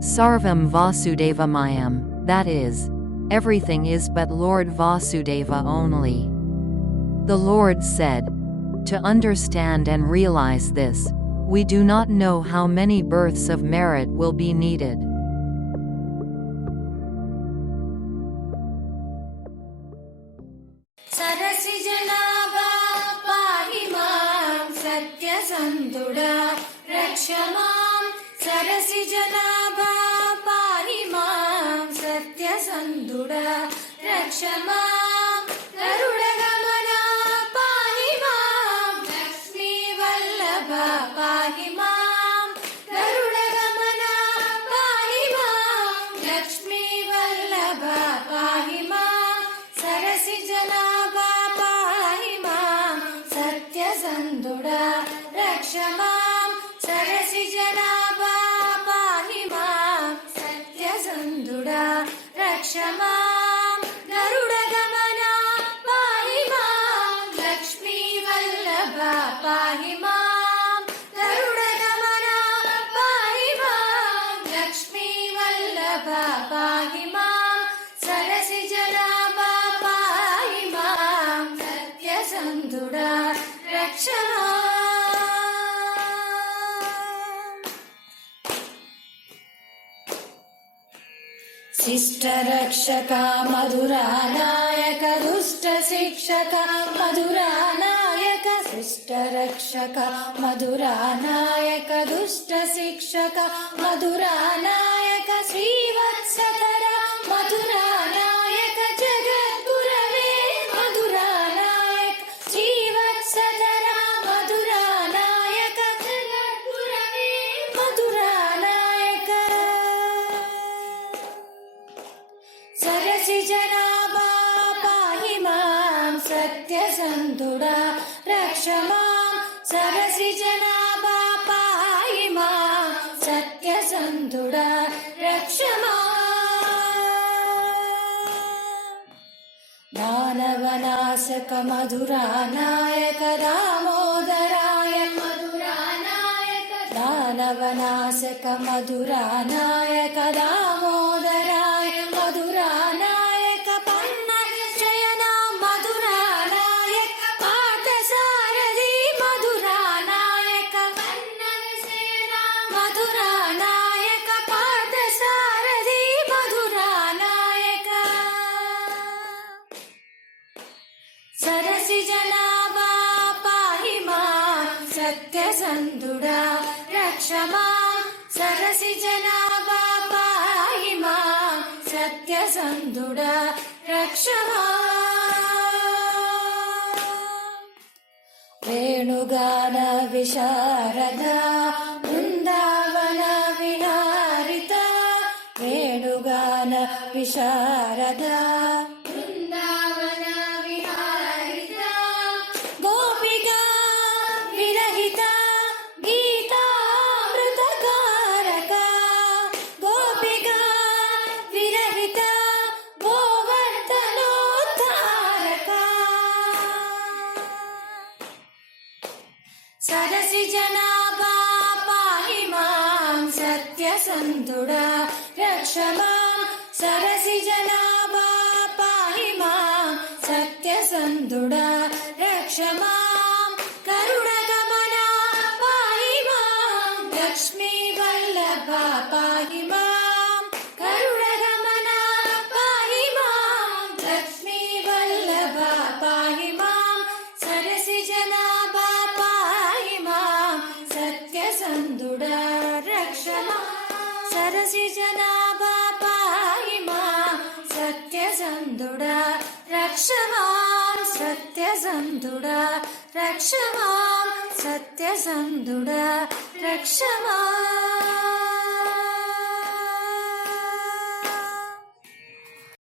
Sarvam Vasudevamayam, that is, everything is but Lord Vasudeva only. The Lord said, to understand and realize this, we do not know how many births of merit will be needed. शिष्ट रक्षक मधुरा नायक दुष्ट शिक्षक मधुरा नायक शिष्ट रक्षक मधुरा नायक दुष्ट शिक्षक मधुरा नायक श्रीवत्सधर मधुरा नायक जगद्गुरवे मधुरा नायक श्रीवत्सधर मधुरा नायक जगद्गुरवे मधुरा नायक सरसि जनाभा पाहि मां सत्यसन्धुडा रक्ष मां सरसि जनाभा पाहि मां सत्यसन्धुडा रक्ष मां दानवनाशक मधुरा नायक दामोदराय मधुरा नायक दानवनाशक मधुरा नायक दामोदराय मधुरा नायक पन्नगशयन मधुरा नायक पार्थसारथि मधुरा नायक पन्नगशयन मधुरा नायक पार्थसारथि मधुरा नायक सरसि जनाभा पाहि मां सत्यसन्धुडा रक्ष मां सरसि जनाभा पाहि मां सत्यसन्धुडा रक्ष मां वेणुगान विशारदा वृन्दावन विहारिता वेणुगान विशारदा वृन्दावन विहारिता गोपिका विरहिता गीतामृतकारका गोपिका विरहिता गोवर्धनोद्धारका सरसि जनाभा पाहि मां सत्यसन्धुडा रक्ष मां सरसि जनाभा पाहि मां सत्यसन्धुडा रक्ष मां करुणगमना पाहि मां लक्ष्मी वल्लभा पाहि मां करुणगमना पाहि मां लक्ष्मी वल्लभा पाहि मां सरसि जनाभा पाहि मां सत्यसन्धुडा रक्ष मां सरसि जनाभा पाहि मां सत्यसन्धुडा रक्ष मां सत्यसन्धुडा रक्ष मां सत्यसन्धुडा रक्ष मां